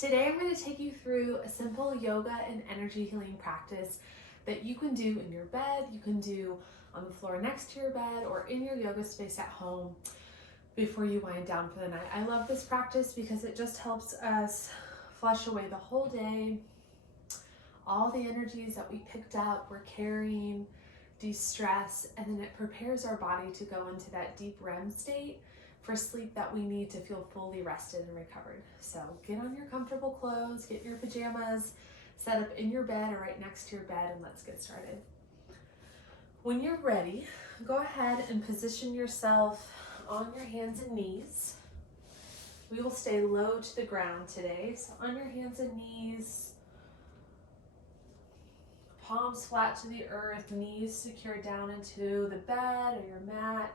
Today I'm going to take you through a simple yoga and energy healing practice that you can do in your bed, you can do on the floor next to your bed, or in your yoga space at home before you wind down for the night. I love this practice because it just helps us flush away the whole day, all the energies that we picked up, we're carrying, de-stress, and then it prepares our body to go into that deep REM state for sleep that we need to feel fully rested and recovered. So get on your comfortable clothes, get your pajamas set up in your bed or right next to your bed, and let's get started. When you're ready, go ahead and position yourself on your hands and knees. We will stay low to the ground today. So on your hands and knees, palms flat to the earth, knees secured down into the bed or your mat.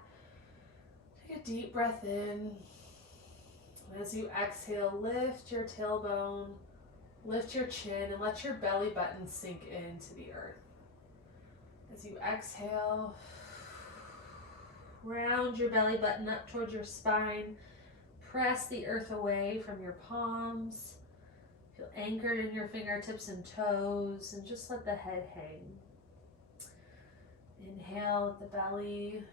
Take a deep breath in. As you exhale, lift your tailbone, lift your chin, and let your belly button sink into the earth. As you exhale, round your belly button up towards your spine. Press the earth away from your palms. Feel anchored in your fingertips and toes, and just let the head hang. Inhale, let the belly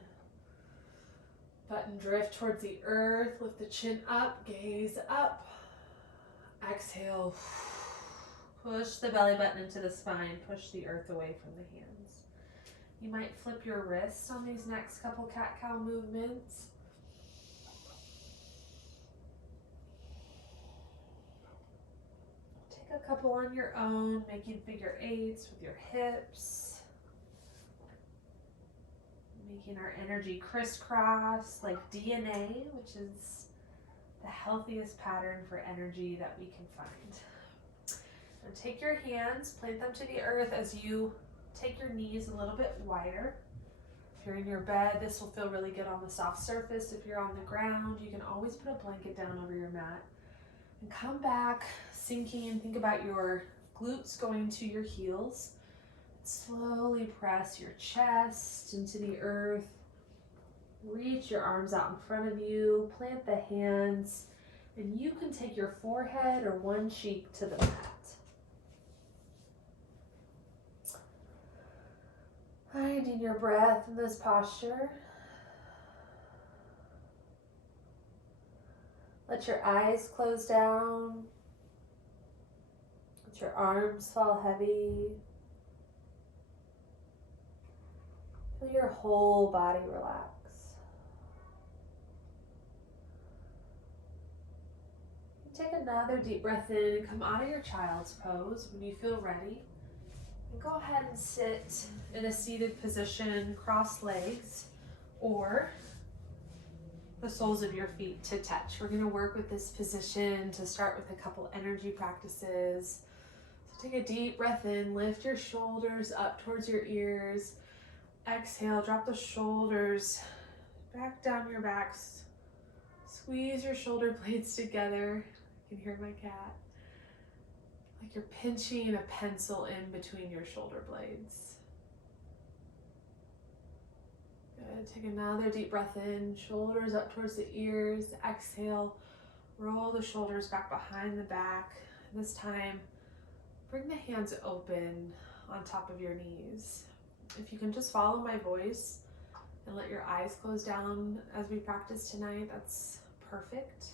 button drift towards the earth. Lift the chin up, gaze up. Exhale. Push the belly button into the spine. Push the earth away from the hands. You might flip your wrists on these next couple cat-cow movements. Take a couple on your own, making figure eights with your hips. Making our energy crisscross like DNA, which is the healthiest pattern for energy that we can find. And take your hands, plant them to the earth as you take your knees a little bit wider. If you're in your bed, this will feel really good on the soft surface. If you're on the ground, you can always put a blanket down over your mat. And come back, sinking, think about your glutes going to your heels. Slowly press your chest into the earth. Reach your arms out in front of you. Plant the hands. And you can take your forehead or one cheek to the mat. Finding your breath in this posture. Let your eyes close down. Let your arms fall heavy. Feel your whole body relax. Take another deep breath in and come out of your child's pose when you feel ready. And go ahead and sit in a seated position, cross legs, or the soles of your feet to touch. We're going to work with this position to start with a couple energy practices. So take a deep breath in, lift your shoulders up towards your ears. Exhale, drop the shoulders back down your backs. Squeeze your shoulder blades together. You can hear my cat. Like you're pinching a pencil in between your shoulder blades. Good. Take another deep breath in, shoulders up towards the ears. Exhale, roll the shoulders back behind the back. And this time, bring the hands open on top of your knees. If you can just follow my voice and let your eyes close down as we practice tonight, that's perfect.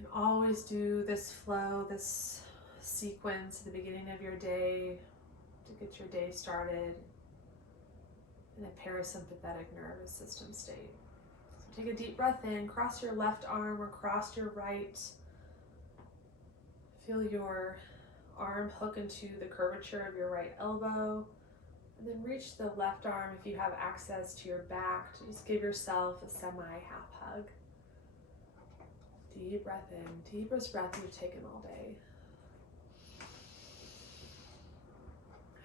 You can always do this flow, this sequence at the beginning of your day to get your day started in a parasympathetic nervous system state. So take a deep breath in, cross your left arm or cross your right. Feel your arm hook into the curvature of your right elbow, and then reach the left arm if you have access to your back to just give yourself a semi-half hug. Deep breath in, deepest breath you've taken all day.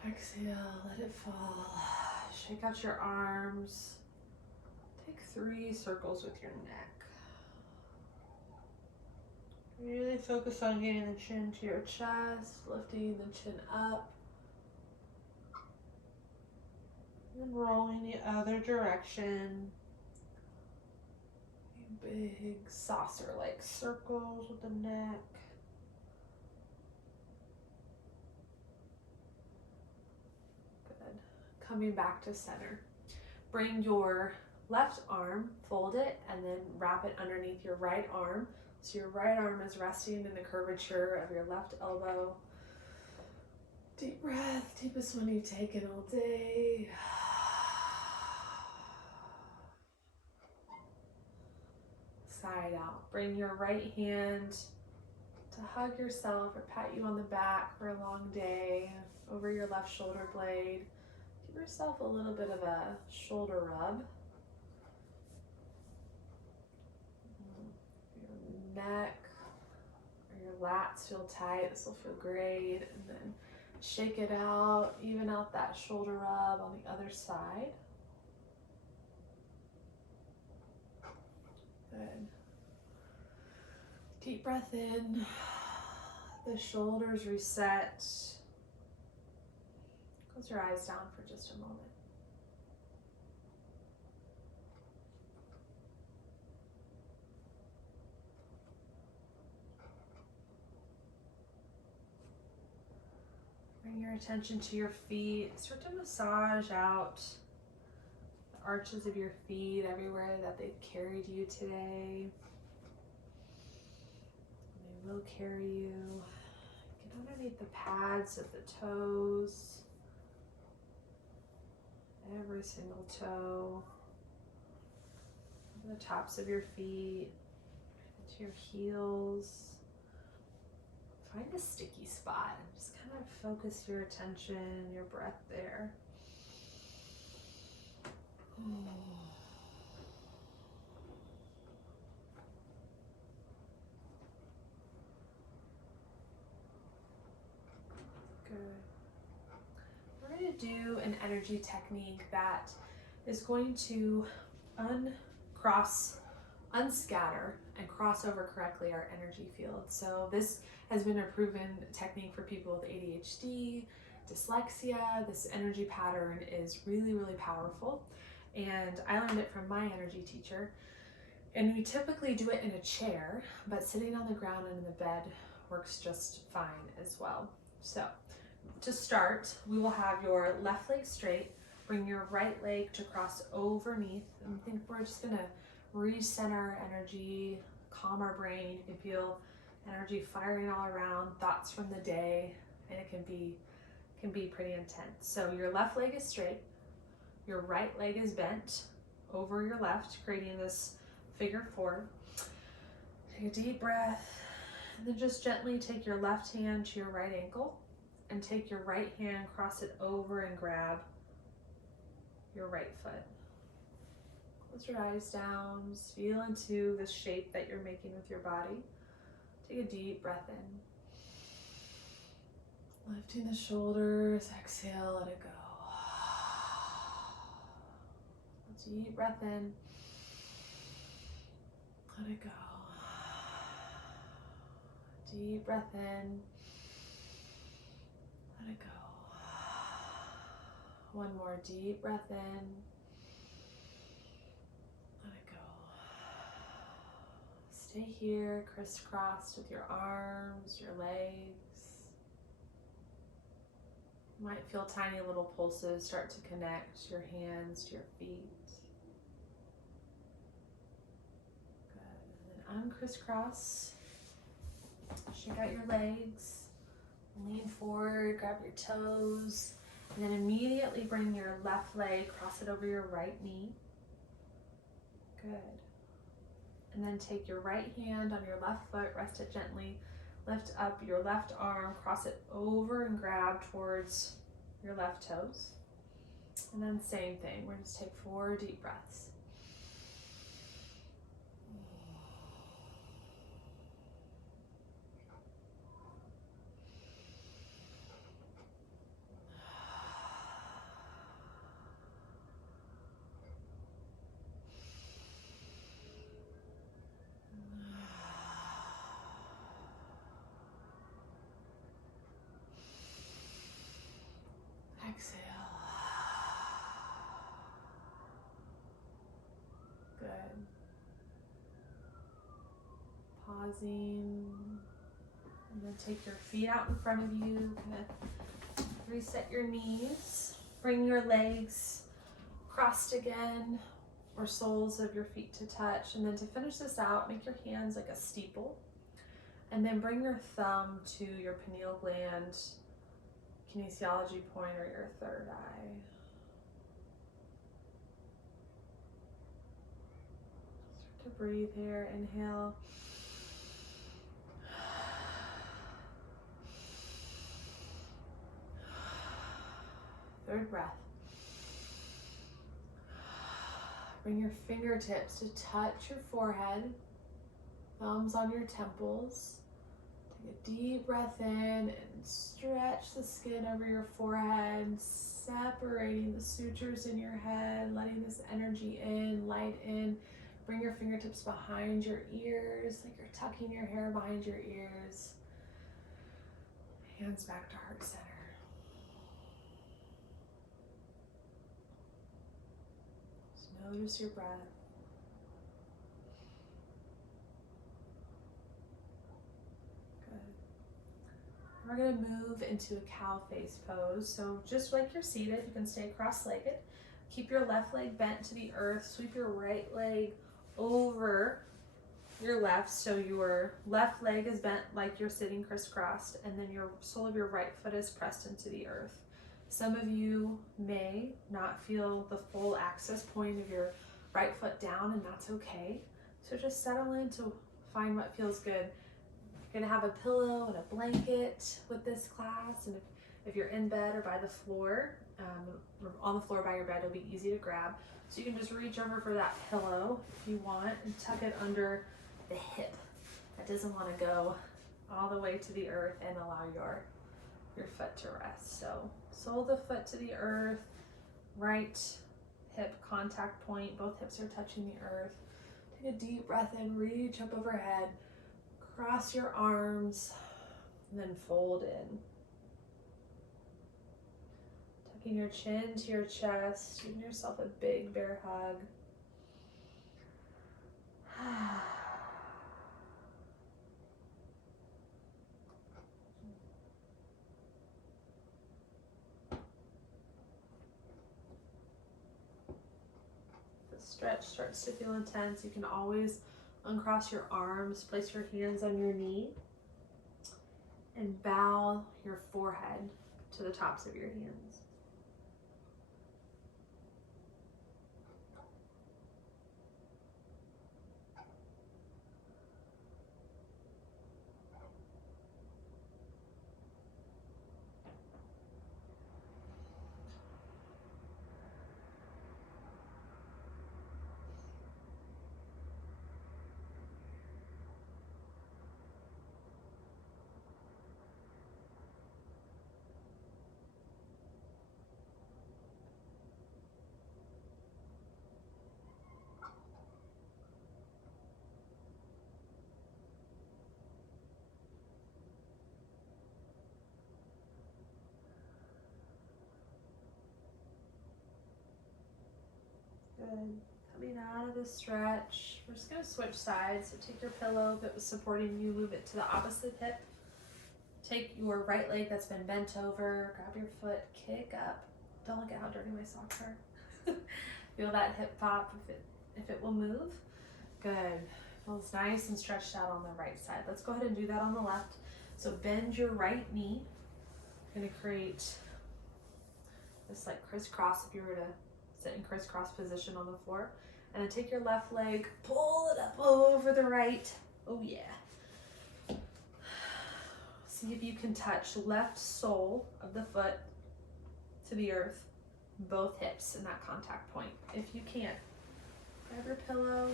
Exhale, let it fall. Shake out your arms. Take 3 circles with your neck. Really focus on getting the chin to your chest, lifting the chin up. And rolling the other direction. big saucer-like circles with the neck. Good. Coming back to center. Bring your left arm, fold it, and then wrap it underneath your right arm. So your right arm is resting in the curvature of your left elbow. Deep breath, deepest one you've taken all day. Side out. Bring your right hand to hug yourself or pat you on the back for a long day over your left shoulder blade. Give yourself a little bit of a shoulder rub. Your neck or your lats feel tight. This will feel great. And then shake it out. Even out that shoulder rub on the other side. Good. Deep breath in. The shoulders reset. Close your eyes down for just a moment. Bring your attention to your feet. Start to massage out the arches of your feet everywhere that they've carried you today. They will carry you. Get underneath the pads of the toes. Every single toe. The tops of your feet. To your heels. Find a sticky spot and just kind of focus your attention, your breath there. Good. We're going to do an energy technique that is going to unscatter and cross over correctly our energy field. So this has been a proven technique for people with ADHD, dyslexia. This energy pattern is really, really powerful. And I learned it from my energy teacher. And we typically do it in a chair, but sitting on the ground and in the bed works just fine as well. So to start, we will have your left leg straight, bring your right leg to cross overneath, and I think we're just gonna recenter our energy, calm our brain. You can feel energy firing all around, thoughts from the day, and it can be pretty intense. So your left leg is straight, your right leg is bent over your left, creating this figure four. Take a deep breath, and then just gently take your left hand to your right ankle, and take your right hand, cross it over and grab your right foot. Close your eyes down, just feel into the shape that you're making with your body. Take a deep breath in. Lifting the shoulders, exhale, let it go. Deep breath in. Let it go. Deep breath in. Let it go. One more deep breath in. Let it go. Stay here, crisscrossed with your arms, your legs. You might feel tiny little pulses start to connect your hands to your feet. Good. And then uncrisscross. Shake out your legs. Lean forward, grab your toes. And then immediately bring your left leg, cross it over your right knee. Good. And then take your right hand on your left foot, rest it gently. Lift up your left arm, cross it over and grab towards your left toes. And then same thing, we're just take 4 deep breaths. Exhale. pausing. And then take your feet out in front of you. Kind of reset your knees. Bring your legs crossed again, or soles of your feet to touch. And then to finish this out, make your hands like a steeple. And then bring your thumb to your pineal gland, kinesiology point, or your third eye. Start to breathe here. Inhale. Third breath. Bring your fingertips to touch your forehead, thumbs on your temples. Take a deep breath in and stretch the skin over your forehead, separating the sutures in your head, letting this energy in, light in. Bring your fingertips behind your ears, like you're tucking your hair behind your ears. Hands back to heart center. Notice your breath. Good. We're going to move into a cow face pose. So just like you're seated, you can stay cross-legged. Keep your left leg bent to the earth. Sweep your right leg over your left. So your left leg is bent like you're sitting crisscrossed, and then your sole of your right foot is pressed into the earth. Some of you may not feel the full access point of your right foot down, and that's okay. So just settle in to find what feels good. You're gonna have a pillow and a blanket with this class, and if you're in bed or by the floor, or on the floor by your bed, it'll be easy to grab. So you can just reach over for that pillow if you want and tuck it under the hip. That doesn't want to go all the way to the earth, and allow your foot to rest. So sole of the foot to the earth, right hip contact point, both hips are touching the earth. Take a deep breath in, reach up overhead, cross your arms, and then fold in. Tucking your chin to your chest, giving yourself a big bear hug. Stretch starts to feel intense, you can always uncross your arms, place your hands on your knee, and bow your forehead to the tops of your hands. Good. Coming out of the stretch, we're just going to switch sides. So take your pillow that was supporting you, move it to the opposite hip. Take your right leg that's been bent over, grab your foot, kick up. Don't look at how dirty my socks are. Feel that hip pop if it will move. Good. Feels nice and stretched out on the right side. Let's go ahead and do that on the left. So bend your right knee. You're going to create this like crisscross if you were to sit in crisscross position on the floor. And then take your left leg, pull it up over the right. Oh yeah. See if you can touch left sole of the foot to the earth, both hips in that contact point. If you can't, grab your pillow,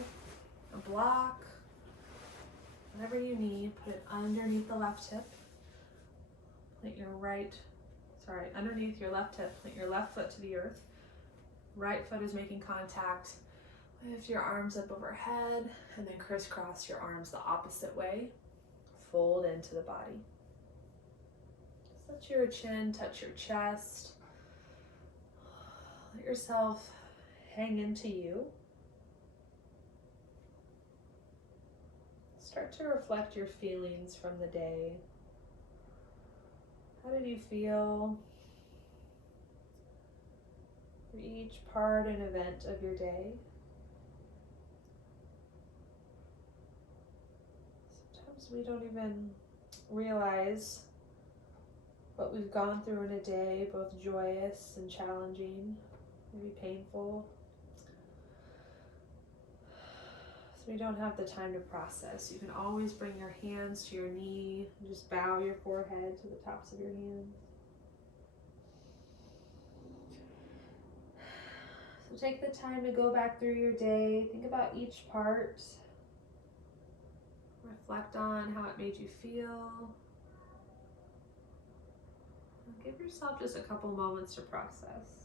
a block, whatever you need, put it underneath the left hip. Plant your underneath your left hip, plant your left foot to the earth. Right foot is making contact. Lift your arms up overhead and then crisscross your arms the opposite way. Fold into the body. Just let your chin touch your chest. Let yourself hang into you. start to reflect your feelings from the day. How did you feel for each part and event of your day? Sometimes we don't even realize what we've gone through in a day, both joyous and challenging, maybe painful. So we don't have the time to process. You can always bring your hands to your knee and just bow your forehead to the tops of your hands. So take the time to go back through your day, think about each part, reflect on how it made you feel. And give yourself just a couple moments to process.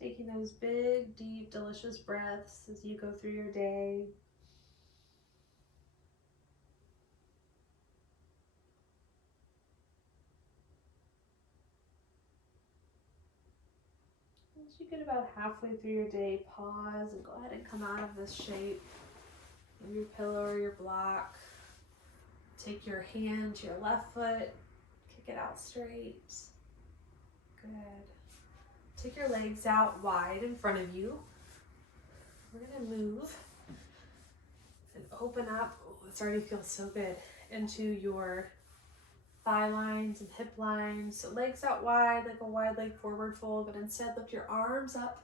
Taking those big, deep, delicious breaths as you go through your day. As you get about halfway through your day, pause and go ahead and come out of this shape. Move your pillow or your block. Take your hand to your left foot, kick it out straight. Good. Take your legs out wide in front of you. We're gonna move and open up. Oh, this already feels so good. Into your thigh lines and hip lines. So legs out wide, like a wide leg forward fold, but instead lift your arms up,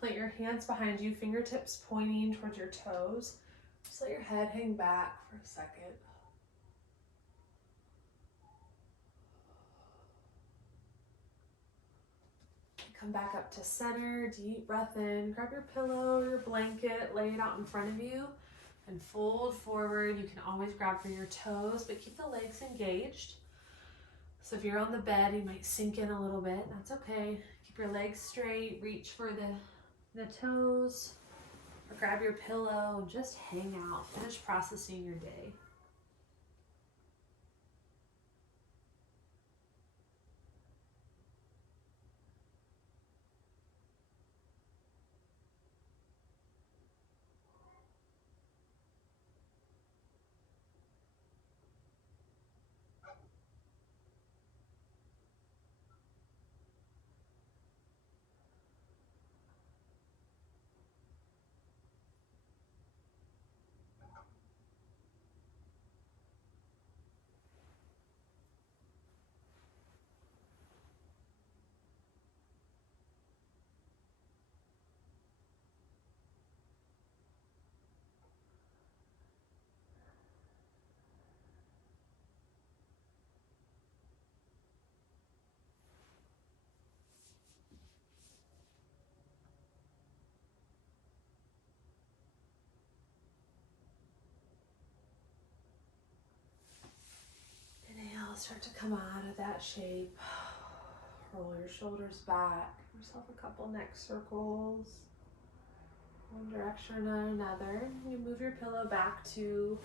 plant your hands behind you, fingertips pointing towards your toes. Just let your head hang back for a second. Come back up to center, deep breath in, grab your pillow or your blanket, lay it out in front of you, and fold forward. You can always grab for your toes, but keep the legs engaged. So if you're on the bed, you might sink in a little bit. That's okay. Keep your legs straight, reach for the toes, or grab your pillow and just hang out. Finish processing your day. Inhale, start to come out of that shape. Roll your shoulders back. Give yourself a couple neck circles. One direction or another. You move your pillow back to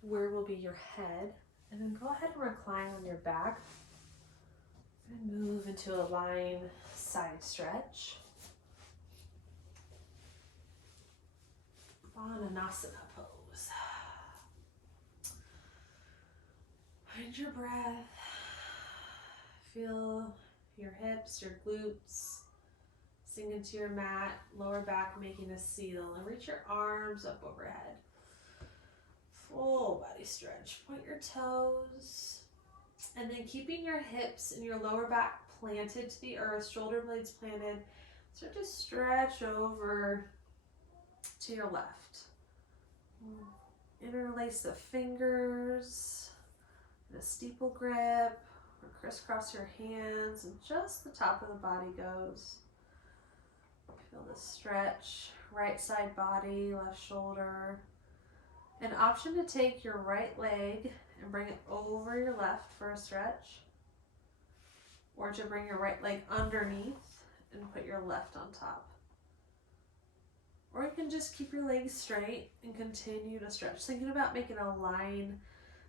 where will be your head. And then go ahead and recline on your back. And move into a lying side stretch. Bananasana pose. Find your breath. Feel your hips, your glutes sink into your mat, lower back making a seal, and reach your arms up overhead. Full body stretch. Point your toes. And then keeping your hips and your lower back planted to the earth, shoulder blades planted, start to stretch over to your left. Interlace the fingers in a steeple grip, or crisscross your hands, and just the top of the body goes. Feel the stretch, right side body, left shoulder. An option to take your right leg and bring it over your left for a stretch, or to bring your right leg underneath and put your left on top. Or you can just keep your legs straight and continue to stretch. Thinking about making a line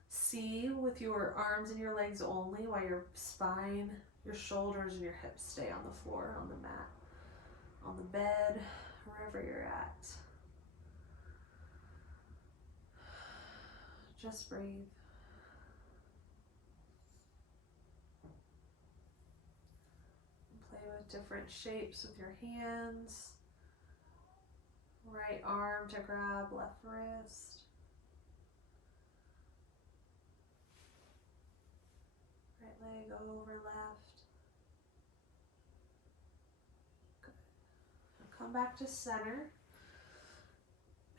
C with your arms and your legs only, while your spine, your shoulders, and your hips stay on the floor, on the mat, on the bed, wherever you're at. Just breathe. Play with different shapes with your hands. Right arm to grab left wrist. Right leg over left. Good. Now come back to center.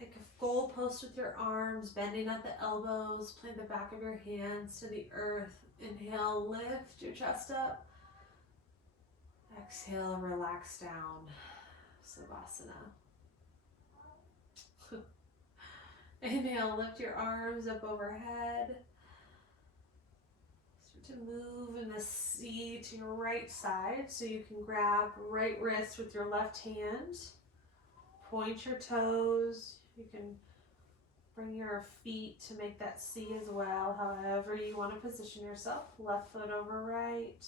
Make a goal post with your arms, bending at the elbows. Plant the back of your hands to the earth. Inhale, lift your chest up. Exhale, relax down. Savasana. Inhale, lift your arms up overhead. Start to move in the C to your right side, so you can grab right wrist with your left hand. Point your toes. You can bring your feet to make that C as well, however you want to position yourself. Left foot over right.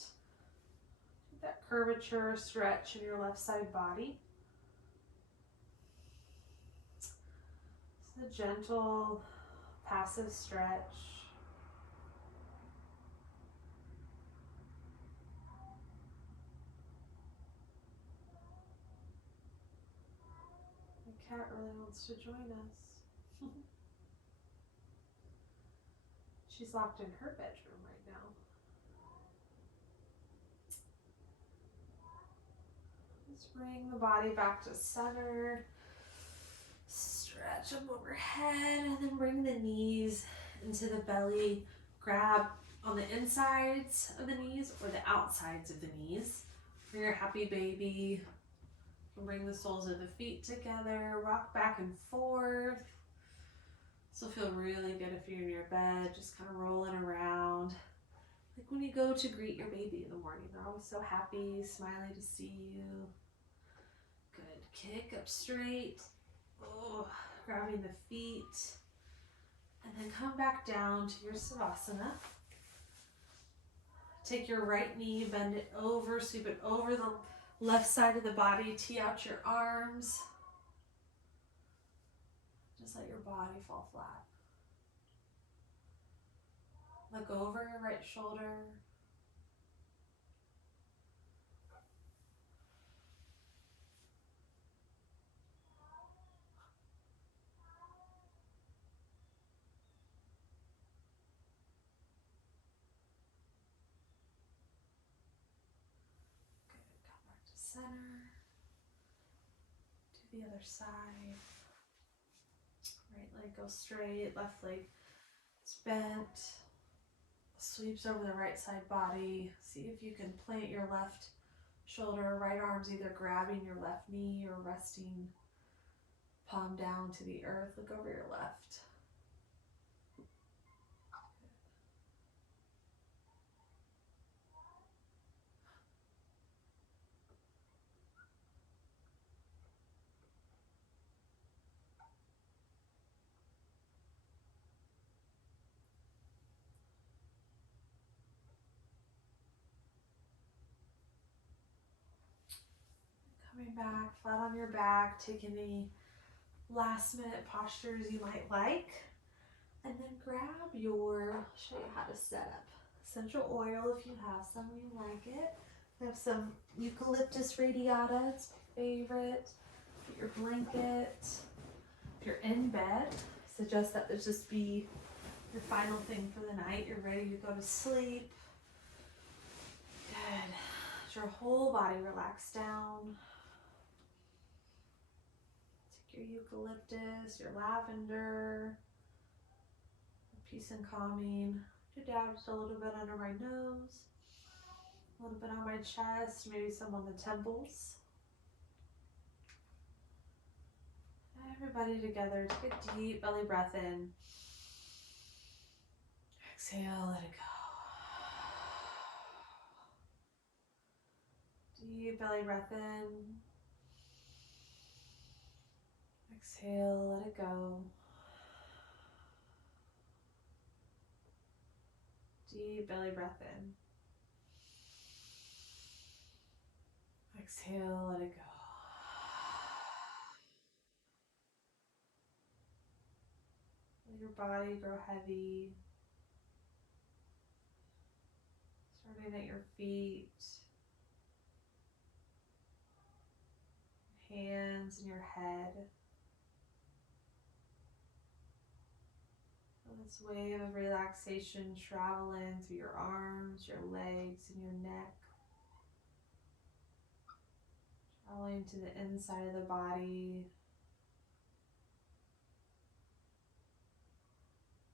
Get that curvature, stretch in your left side body. It's a gentle, passive stretch. The cat really wants to join us. She's locked in her bedroom right now. Let's bring the body back to center. Stretch them overhead, and then bring the knees into the belly. Grab on the insides of the knees or the outsides of the knees. For your happy baby, you can bring the soles of the feet together, rock back and forth. This will feel really good if you're in your bed, just kind of rolling around. Like when you go to greet your baby in the morning, they're always so happy, smiling to see you. Good. Kick up straight. Oh, grabbing the feet. And then come back down to your Savasana. Take your right knee, bend it over, sweep it over the left side of the body, tee out your arms. Just let your body fall flat. Look over your right shoulder. Good, come back to center. To the other side. Right leg goes straight, left leg is bent. Sweeps over the right side body. See if you can plant your left shoulder, right arm's either grabbing your left knee or resting palm down to the earth. Look over your left. Coming back, flat on your back, take any last minute postures you might like. And then grab your, I'll show you how to set up. Essential oil, if you have some, you like it. I have some eucalyptus radiata, it's my favorite. Get your blanket. If you're in bed, I suggest that there just be Your final thing for the night. You're ready to go to sleep. Good. Let your whole body relax down. Take your eucalyptus, your lavender, peace and calming. Do down just a little bit under my nose, a little bit on my chest, maybe some on the temples. Everybody together, take a deep belly breath in. Exhale, let it go. Deep belly breath in. Exhale, let it go. Deep belly breath in. Exhale, let it go. Let your body grow heavy. Starting at your feet, hands and your head. Feel this wave of relaxation traveling through your arms, your legs, and your neck. Traveling to the inside of the body.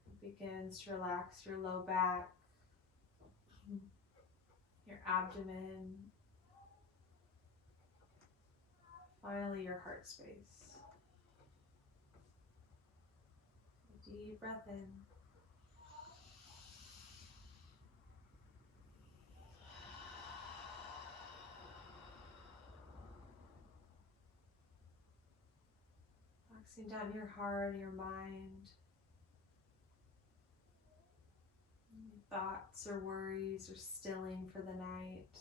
It begins to relax your low back, your abdomen, finally your heart space. Deep breath in. Relaxing down your heart and your mind. Any thoughts or worries are stilling for the night.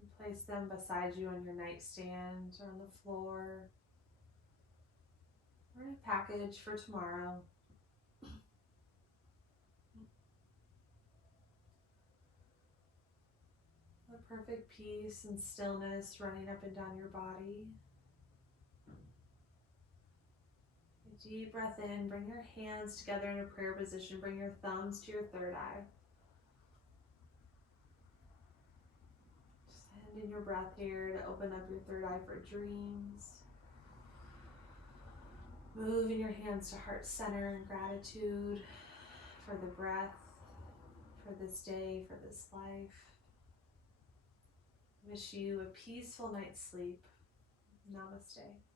And place them beside you on your nightstand or on the floor. Or in a package for tomorrow. The perfect peace and stillness running up and down your body. A deep breath in, bring your hands together in a prayer position, bring your thumbs to your third eye. Send in your breath here to open up your third eye for dreams. Moving your hands to heart center in gratitude for the breath, for this day, for this life. Wish you a peaceful night's sleep. Namaste.